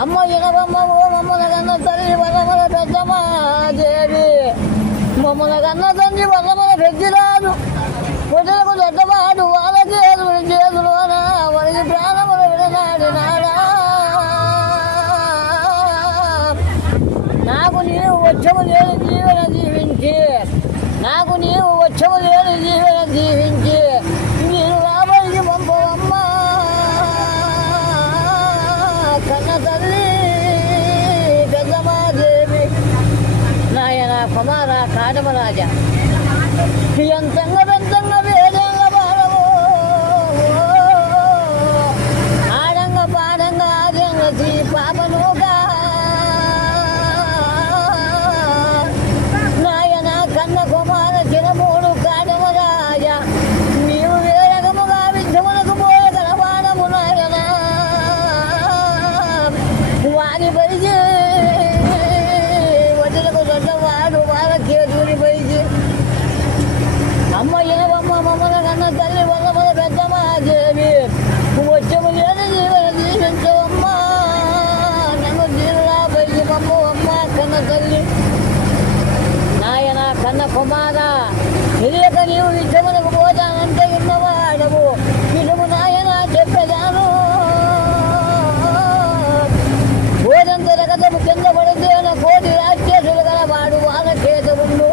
అమ్మ ఇనవమ్మ ఓ మమ్మల కన్న తల్లి వల్లమల పెద్దమ్మా దేవి మమ్మల కన్న తండ్రి వల్లమల పెద్దిరాదు పొదలకు దొడ్డవాడు వాళ్ళ చేతులోన వారికి ప్రాణములు విడనాడినాడా నాకు నీవు వచ్చము లేని జీవన జీవించి నాకు నీవు వచ్చము లేని జీవన జీవించి నేను రాబడికి పంపవమ్మ కన్న తల్లి పెద్దమాదేవి నాయన కుమార కాటమరాజా ఎంతంగా పెంతంగా వేదంగా బాలవు ఆడంగా పాడంగా ఆదంగా శ్రీ పాపనుగా నాయన కన్న కుమార చిరమూడు కాటమరాజా నీవు వేరగముగా విద్యములకు పోయ కలవాడము నాయన వారి పరిచి వడ్డలకు దొడ్డవాడు వాళ్ళ కేతుని పరిచి అమ్మ ఏవమ్మ మమ్మల కన్న తల్లి వల్లమల పెద్దమాదేవి వచ్చము లేని జీవన జీవించవమ్మా నన్ను జీవులా బయలు మమ్మవమ్మ కన్న తల్లి నాయన కన్న కుమార తెలియక నీవు యుద్ధములకు పోతానంటే ఉన్నవాడవు విలువు నాయన చెప్పేదాను భోజంతో రకతము కింద పడితేన కోటి రాక్షసులు గలవాడు వాళ్ళ కేతవుళ్ళు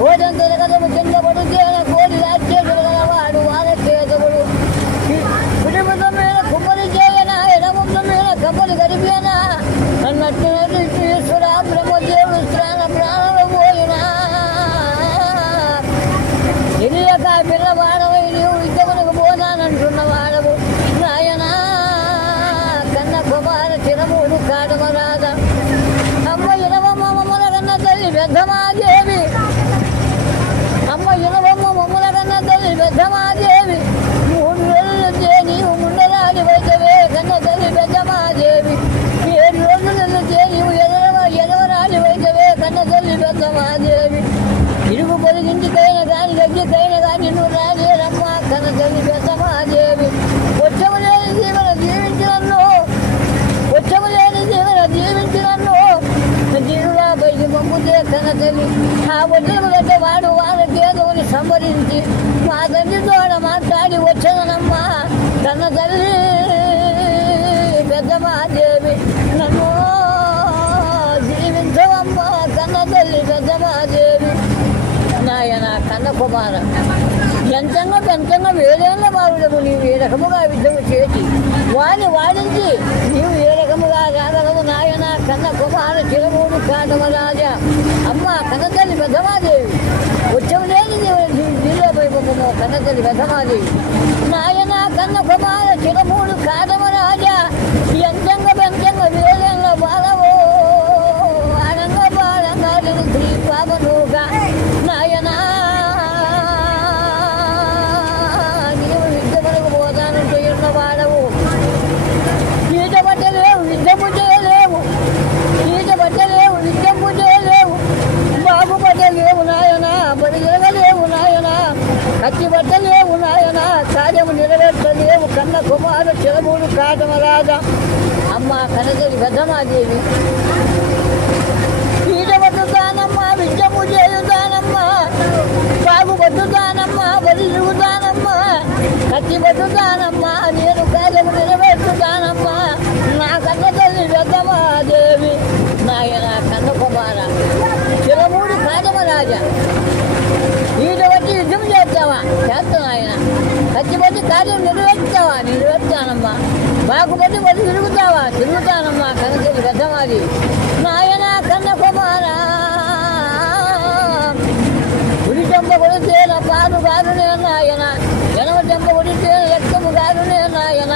భోజంతో రకతము కింద పడితేన కోటి రాక్షసులు గలవాడు వాళ్ళ కేతవుడు కుటుంబం మీద కుమ్మరి చేయనా ఎడముందు మీద కమ్మలు గడిపేనా అన్నట్టు ఈశ్వర బ్రహ్మదేవుడు ప్రాణాలు పోయినా తెలియక పిల్లవాడవై నీవు యుద్ధములకు పోతానంటున్నవాడవు నాయన కన్న కుమార చిరముడు కాటమరాజ అమ్మ ఇనవమ్మ మమ్మల కన్న తల్లి పెద్దమాదేవి అమ్మ ఇనవమ్మ మమ్మల కన్న తల్లి పెద్దమాదేవి 3 రోజులు నీవు ముండరాని వైద్యవే కన్న తల్లి పెద్దమాదేవి 7 రోజులు నీవు ఎదవరాని వైద్యవే కన్న తల్లి పెద్దమాదేవి ఇరుగు పొరిగింటికైనా కానీ దగ్గరికైనా కానీ నువ్వు రాలేరమ్మ కన్న తల్లి పెద్దమాదేవి వచ్చము లేని జీవన జీవించినన్ను వచ్చము లేని జీవన జీవించినన్ను జీవులా బయలు పంపుతే కన్న తల్లి ఆ వడ్డలకు గడ్డవాడు వాళ్ళ కేతువుని సంహరించి మా తండ్రితో మాట్లాడి వచ్చదనమ్మ కన్న తల్లి పెద్దమాదేవి నన్ను జీవించవమ్మ కన్న తల్లి పెద్దమాదేవి నాయన కన్న కుమార ఎంతంగా పెంతంగా వేరేళ్ళ బావుడము నీవు ఏ రకముగా యుద్ధము చేసి వాడించి నీవు ఏ రకముగా రాగలవు నాయన కన్న కుమార చిరమూడు కాటమరాజా అమ్మ కన్న తల్లి పెద్దమాదేవి వచ్చము లేని జిల్లాపై బొమ్మము కన్న తల్లి పెద్దమాదేవి నాయన కన్న కుమార చిరమూడు కాటమరాజా ఎంతంగా పెంతంగా వేరేళ్ళ బాలవో ఆనంగా బాలంగా శ్రీ పాపనుగా నాయన నీవు యుద్ధములకు పోతానంటూ ఉన్నవాడవు ఈత పట్టలేవు యుద్ధము చేయలేవు ఈత పట్టలేవు యుద్ధము చేయలేవు బాగుపడలేవు నాయన బడిగలేవు నాయన కత్తి పట్టలేవు నాయన కార్యము నెరవేర్చలేవు కన్న కుమార చిరమూడు కాటమరాజా అమ్మ కనతల్లి పెద్దమాదేవి ఈత పట్టుతానమ్మా విద్యము చేయుతానమ్మా బాగుపట్టుతానమ్మా బలిరుగుతానమ్మా కత్తి పట్టుతానమ్మా నేను కార్యము నెరవేర్చుతానమ్మా నా కన్న తల్లి పెద్దమాదేవి నాయన కన్న కుమార చిరమూడు కాటమరాజా ఈట వచ్చి యుద్ధం చేస్తావా చేస్తాను ఆయన కత్తి పట్టి కార్యం నెరవేర్చానమ్మా బాగుపట్టి బలి తిరుగుతానమ్మా కన్న తల్లి పెద్దమాది నాయన కన్న కుమార గుడి చెంప కొడితే నా పాలు గారునే నాయన ఎనవ చెంప కొడితే రక్తము గారునే నాయన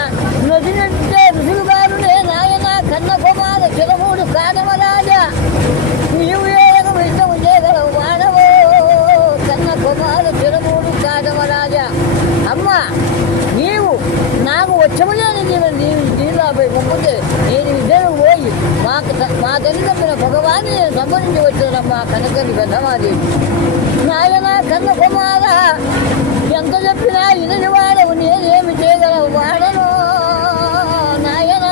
నొదినట్టే రుజులు గారునే నాయన కన్న కుమార చిరమూడు కాటమరాజా నీవు ఏ రకము యుద్ధము చేయగలవు వాడవో కన్న కుమార చిరమూడు కాటమరాజా అమ్మ నీవు నాకు వచ్చము లేని జీవులాపై పంపితే నేను ఇద్దరు పోయి మా తల్లి తప్పిన భగవాన్ని సంబంధించి వచ్చానమ్మా కనకల్లి పెద్దమాదేవి నాయన కన్న కుమార ఎంత చెప్పినా ఇదని వాడవు నేనేమి చేయగలవు వాడను నాయన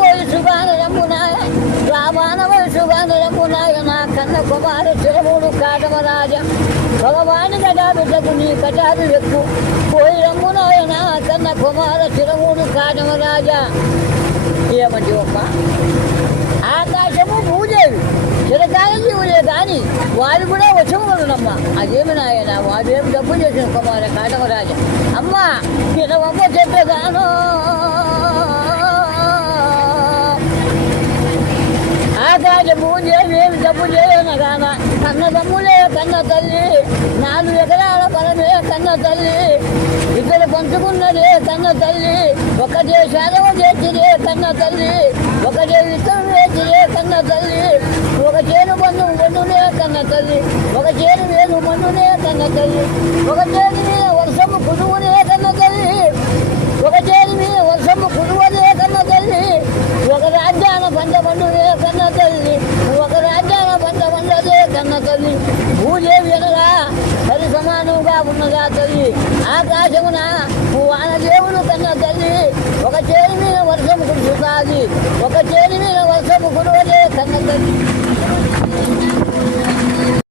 వయసు గానమునాయ రామాన వయసు గానమునాయ నా కన్న కుమార చిరముడు కాటమరాజ భగవాని కటాబిడ్డకు నీ కటాబి వెక్కు పోయి రమ్మునాయ నా కన్న కుమార చిరముడు కాటమరాజ ఏమంటే ఒక్క ఆకాశము భూదేవి చిరకాల జీవులే కానీ వారు కూడా వచ్చమనునమ్మ అదేమి నాయన వాడేమి డబ్బు చేసిన కుమార కాటమరాజ అమ్మ వినవమ్మ చెప్పగాను ఆకాశ భూదేవి ఏమి డబ్బు చేయనగాన కన్న తమ్ములే కన్న తల్లి 4 ఎకరాల బలమే కన్న తల్లి ఇద్దరు పంచుకున్నదే కన్న తల్లి ఒకటే శాదవ చేతిరే కన్న తల్లి ఒకటే విత్తనం వేసిరే కన్న తల్లి ఒక చేను మన్నునే కన్న తల్లి ఒక చేను వేలు మన్నునే కన్న తల్లి ఒక చేను మీద వర్షము కురువునే కన్న తల్లి ఒక చేను మీద వర్షము కురువనే కన్న తల్లి ఒక రాజ్యాన పంచమండునే కన్న తల్లి ఒక రాజ్యాన పంచమండదే కన్న తల్లి భూదేవి అనగా తల్లి సమానంగా ఉన్నదా తల్లి ఆకాశమున వానదేవుడు కన్న తల్లి ఒక చేను మీద వర్షము కురుస్తుంది ఒక చేను మీద వర్షము కురువదే కన్న తల్లి